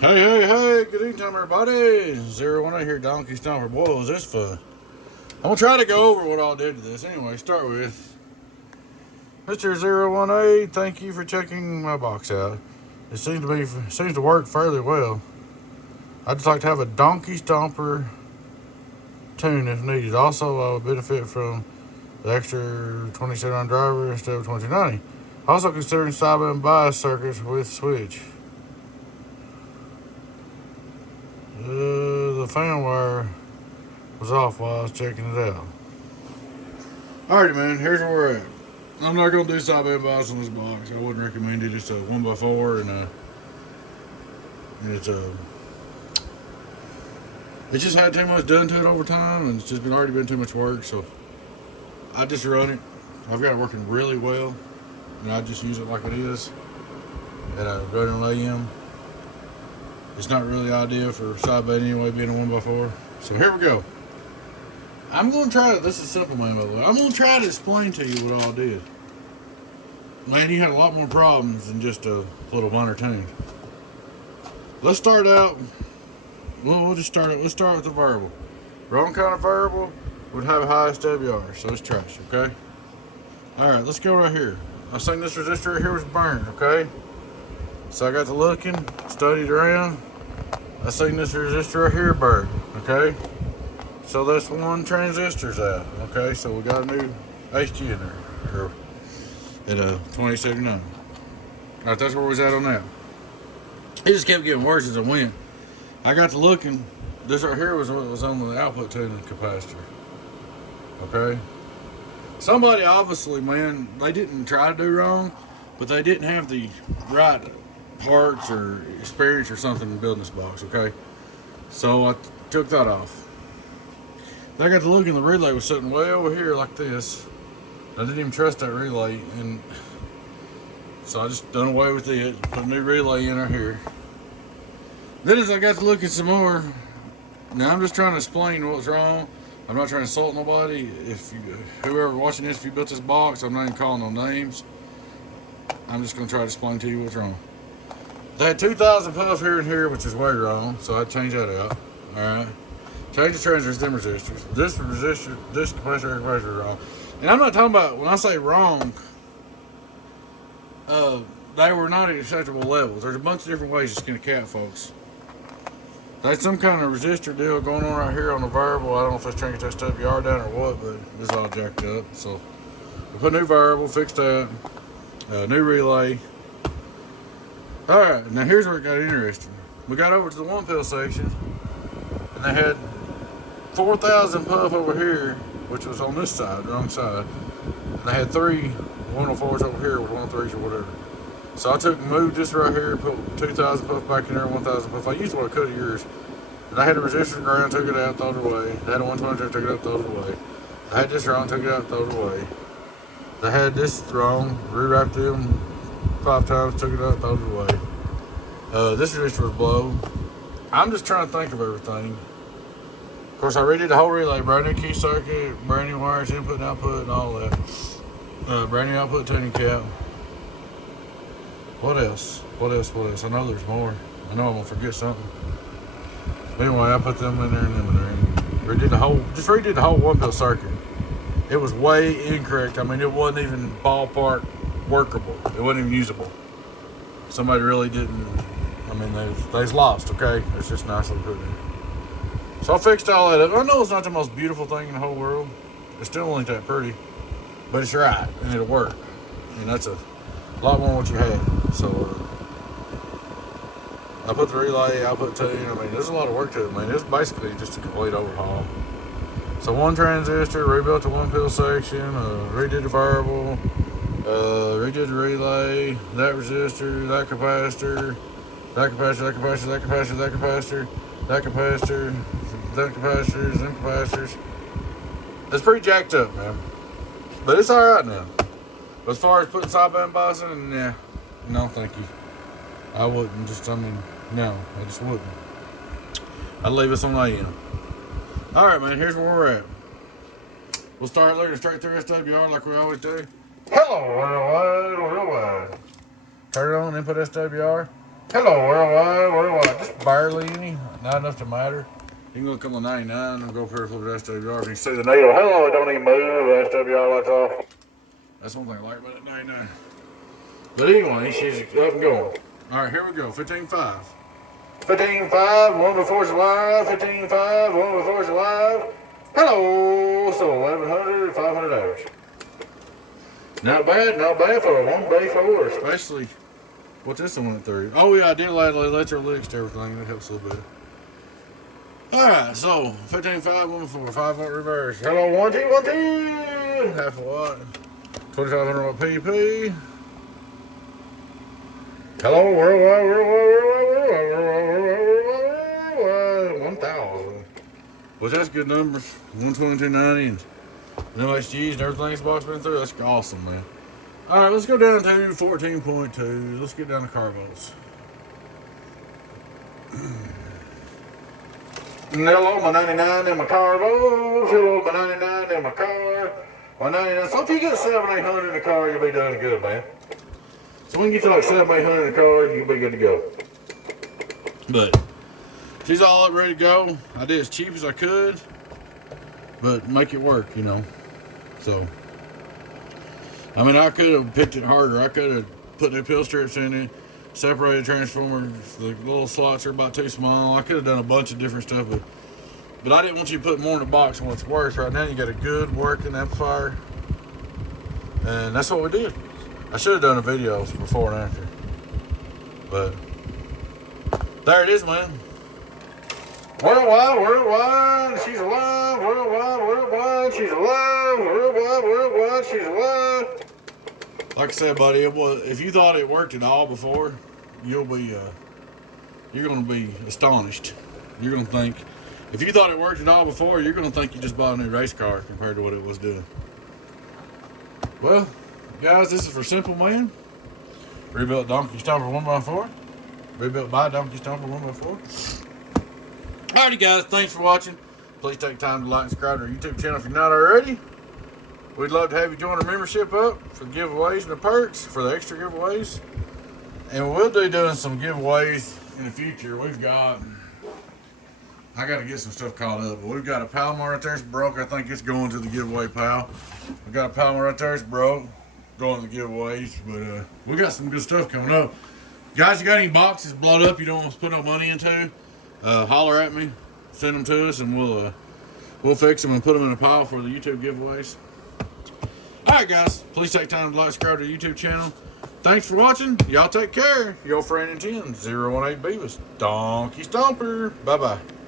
Hey, good evening time everybody. 018 here, Donkey Stomper. Boy, was this fun. I'm going to try to go over what I did to this. Anyway, start with Mr. 018. Thank you for checking my box out. It seems to work fairly well. I'd just like to have a Donkey Stomper tune if needed. Also, I would benefit from the extra 27 driver instead of 2290. Also considering sideband bias circuits with switch. The fan wire was off while I was checking it out. Alrighty, man, here's where we're at. I'm not going to do sideband bias on this box. I wouldn't recommend it. It's a 1x4 and it just had too much done to it over time, and it's just already been too much work, so I just run it. I've got it working really well, and I just use it like it is at a running AM. It's not really ideal for sideband anyway, being a 1x4. So here we go. I'm going to try to, this is simple, man, by the way. I'm going to try to explain to you what all I did. Man, you had a lot more problems than just a little minor tune. Let's start out, let's start with the variable. Wrong kind of variable would have a high SWR, so it's trash, okay? Alright, let's go right here. I think this resistor right here was burned, okay? So I got to looking, studied around. I seen this resistor right here burn, okay? So that's one transistor's out, okay? So we got a new HG in there, at a 2079. Alright, that's where we was at on that. It just kept getting worse as I went. I got to looking, this right here was what was on the output tuning capacitor, okay? Somebody obviously, man, they didn't try to do wrong, but they didn't have the right parts or experience or something in building this box, okay? So I took that off. Then I got to look, and the relay was sitting way over here like this. I didn't even trust that relay, and so I just done away with it, put a new relay in right here. Then as I got to looking some more, now I'm just trying to explain what's wrong. I'm not trying to insult nobody. Whoever watching this, if you built this box, I'm not even calling no names. I'm just going to try to explain to you what's wrong. They had 2,000 puff here and here, which is way wrong, so I changed that out. Alright. Change the transistors, them resistors. This capacitor is wrong. And I'm not talking about, when I say wrong, they were not at acceptable levels. There's a bunch of different ways to skin a cat, folks. There's some kind of resistor deal going on right here on the variable. I don't know if it's trying to get that SWR down or what, but it's all jacked up. So we put a new variable, fixed that, new relay. Alright, now here's where it got interesting. We got over to the one pill section, and they had 4,000 puff over here, which was on this side, wrong side. And they had three 104s over here with 103s or whatever. So I moved this right here, put 2,000 puff back in there, 1,000 puff. I used what I could of yours. And I had a resistor ground, took it out, throw it away. They had a 120, took it out, throw it away. I had this wrong, took it out, throw it away. They had this wrong, rewrapped them 5 times, took it out, throw it away. This resistor was blown. I'm just trying to think of everything. Of course, I redid the whole relay, brand new key circuit, brand new wires, input and output, and all that. Brand new output tuning cap. What else? I know there's more. I know I'm gonna forget something. But anyway, I put them in there and them in there. And redid the whole one pill circuit. It was way incorrect. I mean, it wasn't even ballpark workable. It wasn't even usable. Somebody really didn't. I mean, they's lost. Okay, it's just nicely put in. So I fixed all that up. I know it's not the most beautiful thing in the whole world. It still ain't that pretty, but it's right and it'll work. And that's a lot more than what you had. So I put the relay, I put tune. I mean, there's a lot of work to it, man. It's basically just a complete overhaul. So one transistor, rebuilt the one pill section, redid the variable, redid the relay, that resistor, that capacitor, that capacitor, that capacitor, that capacitor, that capacitor, that capacitor, them capacitors, them capacitors. It's pretty jacked up, man. But it's alright now. But as far as putting sideband bias in, yeah, no, thank you. I wouldn't. No, I just wouldn't. I'd leave us on AM. Alright, man, here's where we're at. We'll start looking straight through SWR like we always do. Hello, worldwide. Turn it on, input SWR. Hello, worldwide, just barely any, not enough to matter. You can go a couple of 99 and go for a flip SWR. You can see the needle. Hello, it don't even move. SWR lights off. That's one thing I like about it, 99. But anyway, she's up and going. All right, here we go. 15.5. 15.5, one before it's live. 15.5, one before it's live. Hello, so 1100, 500 hours. Not bad for a 1B4, especially what this one went through. Oh yeah, I did let your licks to everything. That helps a little bit. Alright, so 15.5, 1 before, 5-watt reverse. Hello, 1 2 1 2. Half a watt. 2500 watt PP. Hello, worldwide, 1000. Well, that's good numbers. 122.90 and no HGs and everything this box been through. That's awesome, man. Alright, let's go down to 14.2. Let's get down to car volts. Hello, my 99 in my car volts. Hello, my 99 in my car. My 99. So if you get 700-800 in the car, you'll be doing good, man. So when you get to like 700-800 in the car, you'll be good to go. But she's all up, ready to go. I did as cheap as I could, but make it work, you know. So, I mean, I could have picked it harder. I could have put new pill strips in it, separated transformers. The little slots are about too small. I could have done a bunch of different stuff, but I didn't want you to put more in the box when it's worse. Right now, you got a good working amplifier, and that's what we did. I should have done a video before and after, but there it is, man. Worldwide, she's alive. Worldwide, she's alive. Worldwide, she's alive. Like I said, buddy, if you thought it worked at all before, you're gonna be astonished. You're gonna think, if you thought it worked at all before, you're gonna think you just bought a new race car compared to what it was doing. Well, guys, this is for Simple Man. Rebuilt Donkey Stomper 1x4. Rebuilt by Donkey Stomper 1x4. Alrighty, guys, thanks for watching. Please take time to like and subscribe to our YouTube channel if you're not already. We'd love to have you join our membership up for the giveaways and the perks, for the extra giveaways. And we'll be doing some giveaways in the future. I got to get some stuff caught up, but we've got a Palomar right there that's broke. I think it's going to the giveaway pal. We got a Palomar right there that's broke, going to the giveaways. But we got some good stuff coming up. Guys, you got any boxes blowed up you don't want to put no money into? Holler at me, send them to us, and we'll fix them and put them in a pile for the YouTube giveaways. Alright, guys, please take time to like and subscribe to the YouTube channel. Thanks for watching. Y'all take care. Your friend in 10, 018 Beavis, Donkey Stomper. Bye-bye.